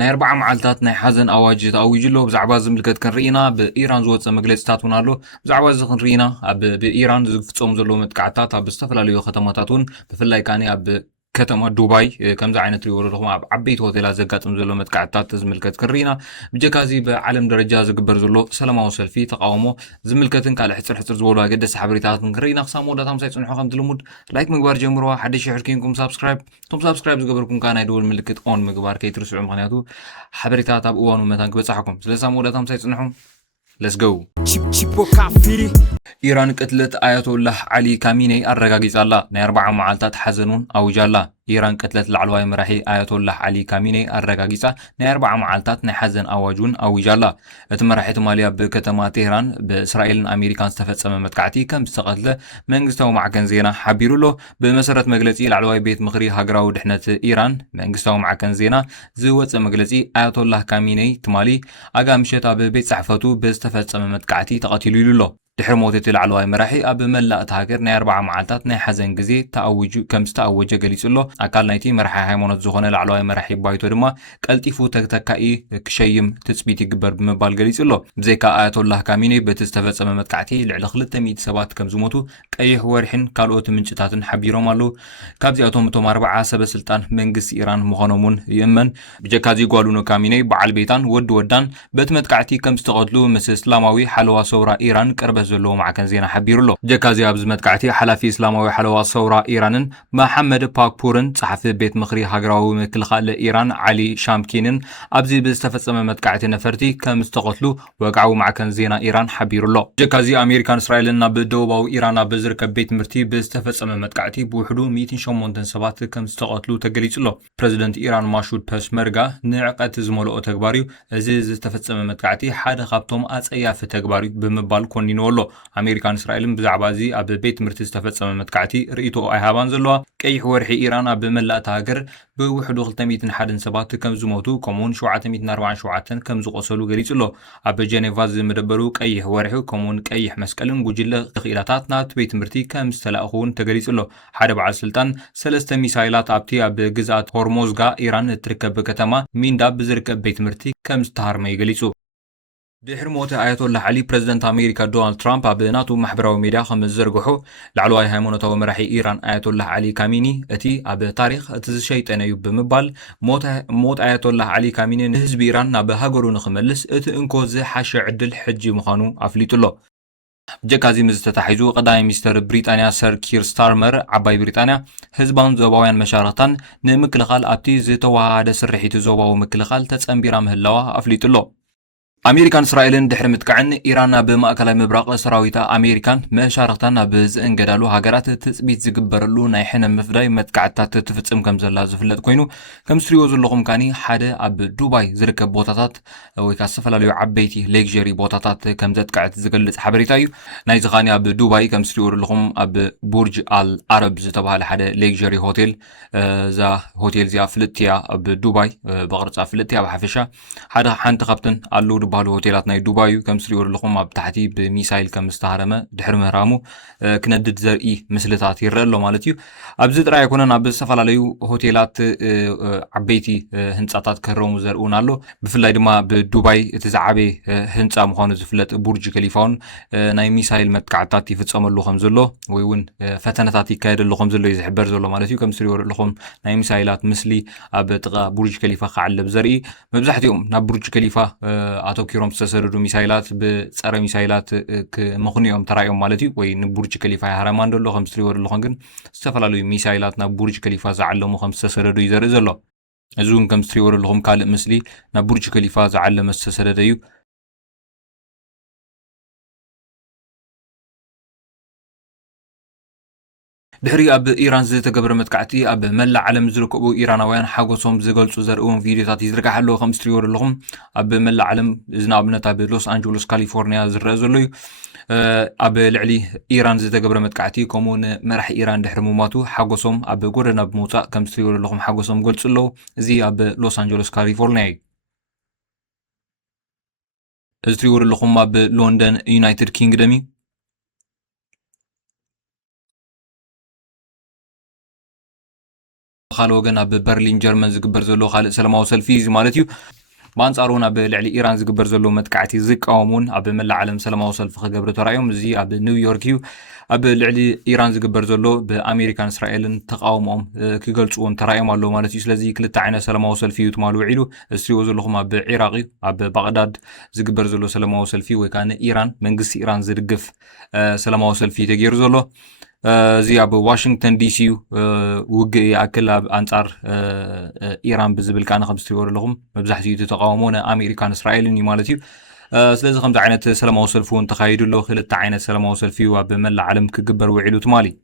ናይ 4 መዓልትታት ናይ ሓዘን ኣዋጅ ተኣዊጅሎ ብዛዕባ ዝምልከት ክንርኢና ብኢራን ዝወፀ መግለፂታት እውን ኣሎ ብዛዕባ እዚ ክንርኢና ብኢራን ዝፍፀሙ ዘለዉ መጥቃዕትታት ኣብ ዝተፈላለዩ ከተማታት እውን ብፍላይ ካኒ ኣብ ከተማ ዱባይ ከምዚ ዓይነት ሪእዎ ኣለኹም ኣብ ዓበይቲ ሆቴላት ዘጋጥም ዘሎ መጥቃዕትታት ዝምልከት ክንርኢና ብጀካዚ ብዓለም ደረጃ ዝግበር ዘሎ ሰላማዊ ሰልፊ ተቃውሞ ዝምልከትን ካልእ ሕፅር ሕፅር ዝበሉ ኣገደስቲ ሓበሬታታት ክንርኢና ክሳብ መወዳእታ ምሳይ ፅንሑ ከም ዝልሙድ ላይክ ምግባር ጀምርዋ ሓደሽ ሕርኪንኩም ሳብስክራይብ ዝገበርኩም ከዓ ናይ ደወል ምልክት ኦን ምግባር ከይትርስዑ ምክንያቱ ሓበሬታት ኣብ እዋኑ መታን ክበፅሓኩም ስለዚ መወዳእታ ምሳይ ፅንሑ Let's go. ኢራን ቅትለት አያቶላህ ዓሊ ካሚኔይ አረጋጊጻላ ናይ 4 መዓልታት ሓዘኑን ኣውጃላ ኢራን ቅትለት ላዕለዋይ መራሒ አያቶላህ ዓሊ ካሚኔይ አረጋጊጻ ናይ 4 መዓልታት ናይ ሓዘን ኣዋጁን ኣውጃላ እቲ መራሒ ትማልያ ብከተማ ቴህራን ብእስራኤልን ኣሜሪካን ዝተፈጸመ መጥቃዕቲ ከም ዝተቀትለ መንግስታዊ ማዕከን ዜና ሓቢሩሎ ብመሰረት መግለጺ ላዕለዋይ ቤት ምኽሪ ሃገራዊ ድሕነት ኢራን መንግስታዊ ማዕከን ዜና ዝወፀ መግለጺ አያቶላህ ካሚኔይ ትማሊ ኣጋምሸት ኣብ ቤት ጽሕፈቱ ብዝተፈጸመ መጥቃዕቲ ተቐቲሉ ኢሉሎ ድሕሪ ሞት እቲ ላዕለዋይ መራሒ ኣብ መላእ እቲ ሃገር ናይ 4 መዓልታት ናይ ሓዘን ግዜ ተኣውጁ ከም ዝተኣወጀ ገሊጹሎ ኣካል ናይቲ መራሒ ሃይማኖት ዝኾነ ላዕለዋይ መራሒ ባይቶ ድማ ቀልጢፉ ተተካኢ ክሸይም ትፅቢት ይግበር ብምባል ገሊጹሎ ብዘይካ ኣያቶላህ ካሚኔይ በቲ ዝተፈጸመ መጥቃዕቲ ልዕሊ 200 ሰባት ከም ዝሞቱ ቀይሕ ወርሕን ካልኦት ምንጭታትን ሓቢሮም ኣለዉ ካብዚኣቶም እቶም 40 ሰበስልጣን መንግስቲ ኢራን ምዃኖምን ይእመን ብጀካዚ ጓሉኖ ካሚኔይ በዓል ቤታን ወዲ ወዳን በቲ መጥቃዕቲ ከም ዝተቐትሉ ምስ እስላማዊ ሓለዋ ሰውራ ኢራን ቀርበ ዘሎ ማዕከን ዜና ሓቢሩሎ ጀካዚ ኣብ ዝመጥቃዕቲ ሓላፊ እስላማዊ ሓለዋ ሰውራ ኢራንን መሐመድ ፓክፑርን ጸሓፊ ቤት ምኽሪ ሃገራዊ ምክልኻል ኢራን ዓሊ ሻምኪንን ኣብዚ ብዝተፈጸመ መጥቃዕቲ ነፈርቲ ከም ዝተቐትሉ ወግዓዊ ማዕከን ዜና ኢራን ሓቢሩሎ ጀካዚ ኣሜሪካን እስራኤልን ናብ ደቡባዊ ኢራን ኣብ ዝርከብ ቤት ትምህርቲ ብዝተፈጸመ መጥቃዕቲ ብውሕዱ 108 ሰባት ከም ዝተቐትሉ ተገሊጹሎ ፕረዚደንት ኢራን ማሹድ ፐስመርጋ ንዕቀት ዝመልኦ ተግባር እዩ እዚ ዝተፈጸመ መጥቃዕቲ ሓደ ካብቶም ኣጸያፊ ተግባር ብምባል ኮኒንዎ ሎ ኣሜሪካን እስራኤልን ብዛዕባ እዚ ኣብ ቤት ትምህርቲ ዝተፈጸመ መጥቃዕቲ ርእይቶ ኣይሃባን ዘለዋ ቀይሕ ወርሒ ኢራን ኣብ መላእቲ ሃገር ብውሕዱ 201 ሰባት ከም ዝሞቱ ከምኡውን 747 ከም ዝቆሰሉ ገሊጹሎ ኣብ ጀኔቫ ዝምደበሩ ቀይሕ ወርሒ ከምኡውን ቀይሕ መስቀልን ጉጅለ ክኢላታት ናብቲ ቤት ትምህርቲ ከም ዝተላእኹውን ተገሊጹሎ ሓደ በዓል ስልጣን 3 ሚሳይላት ኣብቲ ኣብ ግዛት ሆርሞዝጋ ኢራን እትርከብ ከተማ ሚንዳብ ብዝርከብ ቤት ትምህርቲ ከም ዝተሃርመ ይገሊጹ ድሕሪ ሞት ኣያቶላህ ዓሊ ፕረዚደንት ኣሜሪካ ዶናልድ ትራምፕ ኣብ ናቱ ማሕበራዊ ሚድያ ከም ዝዘርግሑ ላዕለዋይ ሃይማኖታዊ መራሒ ኢራን ኣያቶላህ ዓሊ ካሚኒ እቲ ኣብ ታሪክ እቲ ዝሸይጠነ እዩ ብምባል ሞት ኣያቶላህ ዓሊ ካሚኒ ንህዝቢ ኢራን ናብ ሃገሩ ንክመልስ እቲ እንኮ ዝሓሸ ዕድል ሕጂ ምዃኑ ኣፍሊጡሎ ጀካዚ ምስ ተታሒዙ ቀዳማይ ሚኒስትር ብሪጣንያ ሰር ኪር ስታርመር ዓባይ ብሪጣንያ ህዝባን ዞባውያን መሻርክታን ንምክልኻል ኣብቲ ዝተዋሃደ ስርሒት ዞባዊ ምክልኻል ተጸንቢራ ምህላዋ ኣፍሊጡሎ ኣሜሪካን እስራኤልን ድሕሪ ምጥቃዕን ኢራን ኣብ ማእከላይ ምብራቕ ሰራዊት ኣሜሪካን መሻርክታን ኣብ ዝእንገዳሉ ሃገራት ትፅቢት ዝግበረሉ ናይ ሕነ ምፍዳይ መጥቃዕትታት ትፍጽም ከም ዘላ ዝፍለጥ ኮይኑ ከም ትሪእዎ ዘለኹም ካኒ ሓደ ኣብ ዱባይ ዝርከብ ቦታታት ወይ ከዓ ዝተፈላለዩ ዓበይቲ ሌክዠሪ ቦታታት ከም ዘጥቃዕት ዝገልጽ ሓበሬታ እዩ ናይዚ ካኒ ኣብ ዱባይ ከም ትሪእዎ ዘለኹም ኣብ ቡርጅ አል አረብ ዝተባሃለ ሓደ ሌክዠሪ ሆቴል እዛ ሆቴል እዚኣ ፍልጥያ ኣብ ዱባይ ብቅርጻ ፍልጥያ ብሓፈሻ ሓደ ሓንቲ ካብተን ኣለዉ ባህሉ ሆቴላት ናይ ዱባይ ከም ትሪእዎ ዘለኹም ኣብ ታሕቲ ብሚሳይል ከም ዝተሃረመ ድሕሪ ምህራሙ ክነድድ ዘርኢ ምስልታት ይረአ ኣሎ ማለት እዩ ኣብዚ ጥራይ ኣይኮነን ኣብ ዝተፈላለዩ ሆቴላት ዓበይቲ ህንፃታት ክህረሙ ዘርእውን ኣሎ ብፍላይ ድማ ብዱባይ እቲ ዝዓበየ ህንፃ ምዃኑ ዝፍለጥ ቡርጅ ከሊፋውን ናይ ሚሳይል መጥቃዕትታት ይፍጸመሉ ከም ዘሎ ወይ እውን ፈተነታት ይካየደሉ ከም ዘሎ ዝሕበር ዘሎ ማለት እዩ ከም ትሪእዎ ዘለኹም ናይ ሚሳይላት ምስሊ ኣብ ጥቃ ቡርጅ ከሊፋ ክዓለብ ዘርኢ መብዛሕትኦም ናብ ቡርጅ ከሊፋ ኣተኪሮም ዝተሰደዱ ሚሳይላት ብፀረ ሚሳይላት ምኽንዮም ተራእዮም ማለት እዩ ወይ ንቡርጅ ከሊፋ ይሃረማ እንደሎ ከም ትሪእዎ ዘለኹም ግን ዝተፈላለዩ ሚሳይላት ናብ ቡርጅ ከሊፋ ዝዓለሙ ከም ዝተሰደዱ እዩ ዘርኢ ዘሎ እዚ እውን ከም ትሪእዎ ዘለኹም ካልእ ምስሊ ናብ ቡርጅ ከሊፋ ዝዓለመ ዝተሰደደ እዩ ድሕሪ ኣብ ኢራን ዝተገበረ መጥቃዕቲ ኣብ መላእ ዓለም ዝርከቡ ኢራናውያን ሓጎሶም ዝገልጹ ዘርእውን ቪድዮታት ይዝርጋሕ ኣለዎ ከም ትሪእዎ ዘለኹም ኣብ መላእ ዓለም እዚ ንኣብነት ኣብ ሎስ አንጀለስ ካሊፎርኒያ ዝረአ ዘሎ እዩ ኣብ ልዕሊ ኢራን ዝተገበረ መጥቃዕቲ ከምኡውን መራሒ ኢራን ድሕሪ ምሟቱ ሓጎሶም ኣብ ጎደና ብምውፃእ ከም ትሪእዎ ዘለኹም ሓጎሶም ገልጹ ኣለዉ እዚ ኣብ ሎስ አንጀለስ ካሊፎርኒያ እዩ እዚ ትሪእዎ ዘለኹም ኣብ ሎንደን ዩናይትድ ኪንግደም እዩ ካልእ ወገን ኣብ በርሊን ጀርመን ዝግበር ዘሎ ካልእ ሰላማዊ ሰልፊ እዚ ማለት እዩ በአንጻሩ ኣብ ልዕሊ ኢራን ዝግበር ዘሎ መጥቃዕቲ ዝቃወሙን ኣብ መላእ ዓለም ሰላማዊ ሰልፊ ክገብሩ ተራእዮም እዚ ኣብ ኒውዮርክ እዩ ኣብ ልዕሊ ኢራን ዝግበር ዘሎ ብኣሜሪካን እስራኤልን ተቃውሞኦም ክገልጽውን ተራእዮም ኣለዉ ማለት እዩ ስለዚ ክልተ ዓይነት ሰላማዊ ሰልፊ እዩ ትማል ውዒሉ እስሪዎ ዘለኹም ኣብ ኢራቅ ኣብ ባግዳድ ዝግበር ዘሎ ሰላማዊ ሰልፊ ወይ ከዓ ንኢራን መንግስቲ ኢራን ዝድግፍ ሰላማዊ ሰልፊ ተገይሩ ዘሎ እዚ ኣብ ዋሽንግተን ዲሲ ውግእ ይኣክል ኣብ ኣንጻር ኢራን ብዝብል ካነ ከም እትሪእዎ ዘለኹም መብዛሕትኡ ተቃውሞ ንኣሜሪካን እስራኤልን እዩ ማለት እዩ ስለዚ ከምዚ ዓይነት ሰላማዊ ሰልፊ እውን ተካይዱ ኣሎ ክልተ ዓይነት ሰላማዊ ሰልፊ ኣብ መላእ ዓለም ክግበር ውዒሉ ትማል እዩ